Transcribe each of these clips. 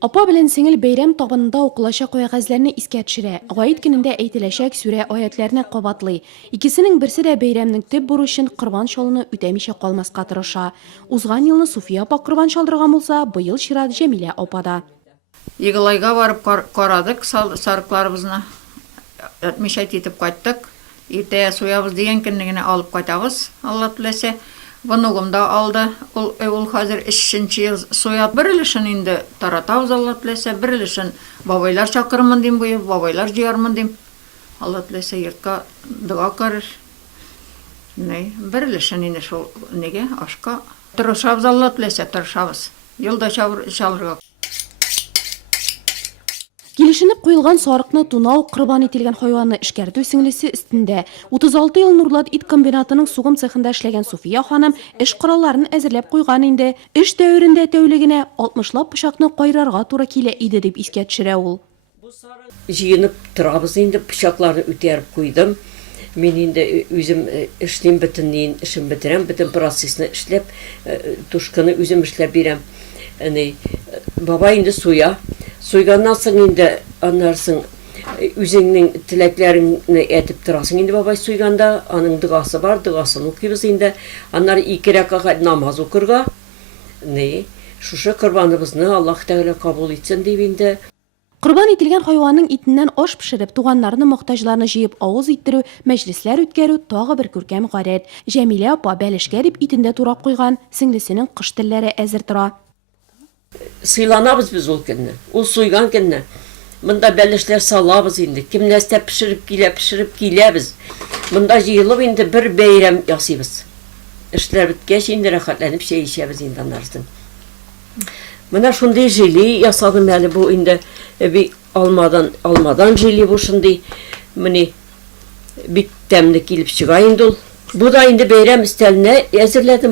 Апа белән сеңел бәйрәм табынында укылачак вәгазьләрне искә төшерә. Гаит көнендә әйтеләчәк сүрә аятләрне кабатлый. Икесенең берсе дә бәйрәмнең төп бурычын корбан чалуны үтәмичә калмаска тырыша. Узган елны Суфия апа корбан чалдырган булса, быел чират Җәмилә апада. Егылайга барып карадык сарыкларыбызны. Мишәт итеп кайттык. Иртә суябыз дигән көнне генә алып кайтабыз. Алла теләсә. Внугымда алды. Ул хәзер 3нче ел суят. Бер өлешен инде таратабыз Алла теләсә. Бер өлешен бабайлар чакырмын дим буе, бабайлар җыярмын дим. Алла теләсә йортка дуга карыр. Бер өлешен инде шул неге ашка тырышабыз Алла теләсә тырышабыз. Елда чалырга. Килешенеп куелган сарыкны тунау корбан ителгән хайванны эшкәртү сеңлесе өстендә. 36 ел Нурлат ит комбинатының сугым цехында эшләгән Суфия ханым эш коралларын әзерләп куйган инде. Эш дәверендә тәүлегенә 60лап пычакны кайрарга туры килә иде дип искә төшерә ул. Җыенып торабыз инде, пычакларны үтәреп куйдым. Мен инде үзем эшлим бөтенләйен, эшем бетерәм, бөтен процессны эшләп, тушканы үзем эшләп бирәм. Баба инде суя. Суйганнан соң инде аннарсын үзеңнең теләкләреңне әйтеп торасың инде бабай суйганда, аның догасы бар, догасын укыйбыз инде. Аннары 2 рәкать намаз укырга. Шушы корбаныбызны Аллаһ Тәгалә кабул итсен дип инде. Корбан ителгән хайванның итеннән аш пешереп, туганнарны, мохтаҗларны җыеп авыз иттерү, мәҗлесләр үткәрү тагы бер күркәм гадәт. Җәмилә апа бәлешкә дип итендә турап куйган, сеңлесенең кыш телләре әзер тора. Сыйланабыз biz ул көнне. Ул суйган көнне. Монда бәлешләр салабыз инде. Кем нәрсә пешереп киләбез. Монда җыелып инде бер бәйрәм ясыйбыз. Эшләр биткәч инде рәхәтләнеп чәй эчәбез инде аннардан. Менә шундый җили ясадым әле бу инде бик алмадан җили бу шундый. Менә бик тәмле килеп чыга инде ул. Бу да инде бәйрәм истәленә әзерләдем.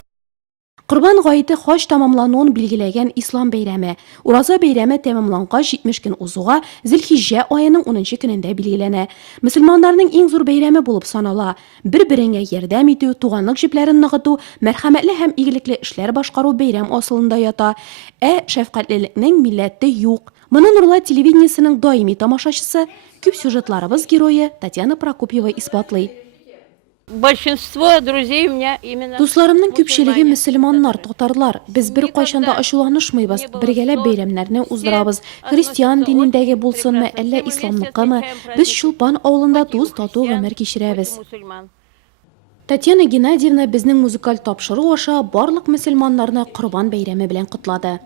Корбан гаете хаҗ тамамлануын билгеләгән ислам бәйрәме. Ураза бәйрәме тәмамлангач 70 көн узуга Зилхиҗҗә аеның 10нчы көнендә билгеләнә. Мөселманнарның иң зур бәйрәме булып санала. Бер-береңә ярдәм итү, туганлык җепләрен ныгыту, мәрхәмәтле һәм игелекле эшләр башкару бәйрәм асылында ята. Шәфкатьлелекнең милләте юк. Моны Нурлат телевидениесенең даими тамашачысы, күп сюжетларыбыз герое Татьяна Прокопьева исбатлый. Большинство друзей у меня именно... Дусларымның күпчелеге мөселманнар, татарлар. Без бер кайчанда ачуланышмыйбыз, бергәләп бәйрәмнәрне уздырабыз. Христиан динендәге булсынмы, әллә исламныкымы, без Чулпан авылында туз тату гомер кичерәбез. Татьяна Геннадьевна безнең музыкаль тапшыру аша барлык мөселманнарны Корбан бәйрәме белән котлады.